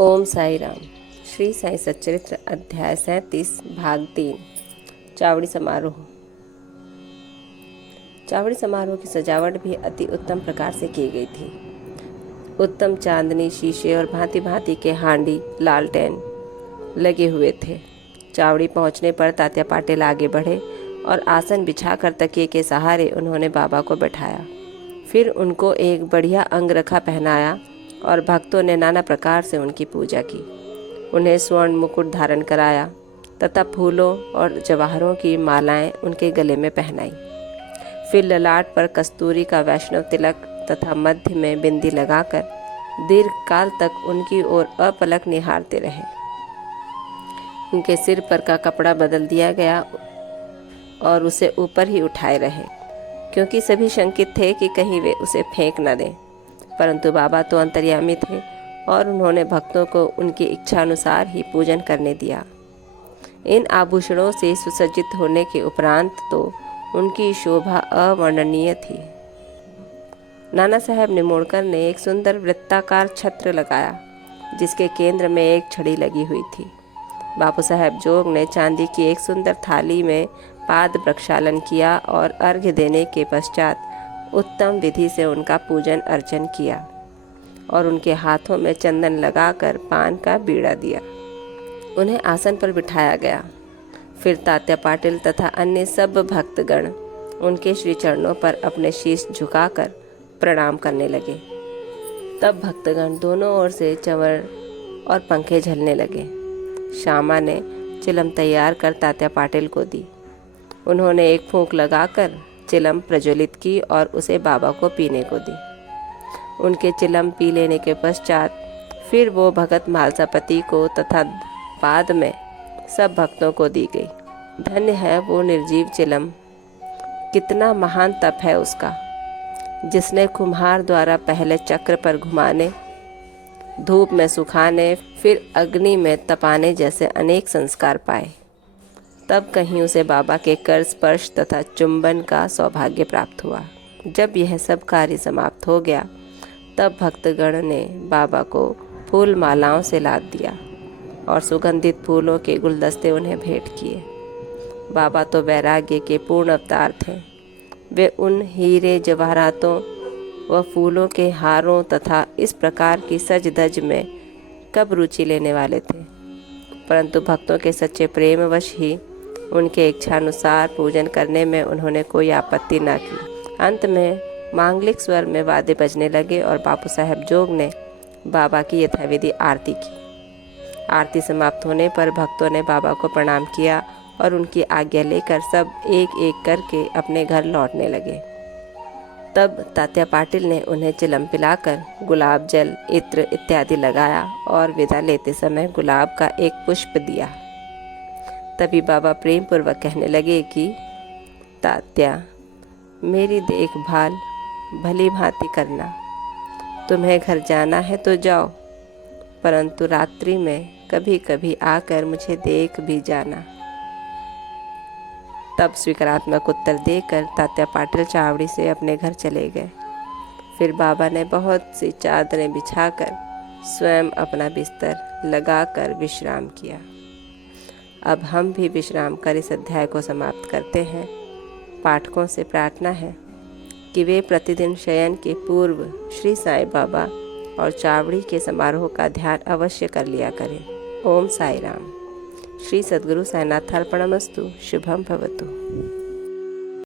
ओम साई राम। श्री साई सच्चरित्र अध्याय 37 भाग 3। चावड़ी समारोह। चावड़ी समारोह की सजावट भी अति उत्तम प्रकार से की गई थी। उत्तम चांदनी, शीशे और भांति भांति के हांडी, लालटेन लगे हुए थे। चावड़ी पहुंचने पर तात्या पाटिल आगे बढ़े और आसन बिछाकर तकिए के सहारे उन्होंने बाबा को बैठाया। फिर उनको एक बढ़िया अंगरखा पहनाया और भक्तों ने नाना प्रकार से उनकी पूजा की। उन्हें स्वर्ण मुकुट धारण कराया तथा फूलों और जवाहरों की मालाएं उनके गले में पहनाई। फिर ललाट पर कस्तूरी का वैष्णव तिलक तथा मध्य में बिंदी लगाकर दीर्घ काल तक उनकी ओर अपलक निहारते रहे। उनके सिर पर का कपड़ा बदल दिया गया और उसे ऊपर ही उठाए रहे, क्योंकि सभी शंकित थे कि कहीं वे उसे फेंक न दें। परंतु बाबा तो अंतर्यामी थे और उन्होंने भक्तों को उनकी इच्छा अनुसार ही पूजन करने दिया। इन आभूषणों से सुसज्जित होने के उपरांत तो उनकी शोभा अवर्णनीय थी। नाना साहब निमोड़कर ने एक सुंदर वृत्ताकार छत्र लगाया, जिसके केंद्र में एक छड़ी लगी हुई थी। बापू साहब जोग ने चांदी की एक सुंदर थाली में पाद प्रक्षालन किया और अर्घ्य देने के पश्चात उत्तम विधि से उनका पूजन अर्चन किया और उनके हाथों में चंदन लगाकर पान का बीड़ा दिया। उन्हें आसन पर बिठाया गया। फिर तात्या पाटिल तथा अन्य सब भक्तगण उनके श्री चरणों पर अपने शीश झुकाकर प्रणाम करने लगे। तब भक्तगण दोनों ओर से चंवर और पंखे झलने लगे। श्यामा ने चिलम तैयार कर तात्या पाटिल को दी। उन्होंने एक फूंक लगाकर चिलम प्रज्वलित की और उसे बाबा को पीने को दी। उनके चिलम पी लेने के पश्चात फिर वो भगत मालसापति को तथा बाद में सब भक्तों को दी गई। धन्य है वो निर्जीव चिलम, कितना महान तप है उसका, जिसने कुम्हार द्वारा पहले चक्र पर घुमाने, धूप में सुखाने, फिर अग्नि में तपाने जैसे अनेक संस्कार पाए। तब कहीं उसे बाबा के कर स्पर्श तथा चुंबन का सौभाग्य प्राप्त हुआ। जब यह सब कार्य समाप्त हो गया, तब भक्तगण ने बाबा को फूल मालाओं से लाद दिया और सुगंधित फूलों के गुलदस्ते उन्हें भेंट किए। बाबा तो वैराग्य के पूर्ण अवतार थे। वे उन हीरे जवाहरातों व फूलों के हारों तथा इस प्रकार की सज धज में कब रुचि लेने वाले थे, परंतु भक्तों के सच्चे प्रेमवश ही उनके इच्छानुसार पूजन करने में उन्होंने कोई आपत्ति न की। अंत में मांगलिक स्वर में वाद्य बजने लगे और बापू साहब जोग ने बाबा की यथाविधि आरती की। आरती समाप्त होने पर भक्तों ने बाबा को प्रणाम किया और उनकी आज्ञा लेकर सब एक एक करके अपने घर लौटने लगे। तब तात्या पाटिल ने उन्हें चिलम पिलाकर गुलाब जल, इत्र इत्यादि लगाया और विदा लेते समय गुलाब का एक पुष्प दिया। तभी बाबा प्रेम पूर्वक कहने लगे कि तात्या, मेरी देखभाल भली भांति करना। तुम्हें घर जाना है तो जाओ, परंतु रात्रि में कभी कभी आकर मुझे देख भी जाना। तब स्वीकारात्मक उत्तर देकर तात्या पाटिल चावड़ी से अपने घर चले गए। फिर बाबा ने बहुत सी चादरें बिछाकर स्वयं अपना बिस्तर लगाकर विश्राम किया। अब हम भी विश्राम कर इस अध्याय को समाप्त करते हैं। पाठकों से प्रार्थना है कि वे प्रतिदिन शयन के पूर्व श्री साईं बाबा और चावड़ी के समारोह का ध्यान अवश्य कर लिया करें। ओम साई राम। श्री सद्गुरु साईनाथार्पणमस्तु। शुभम भवतु।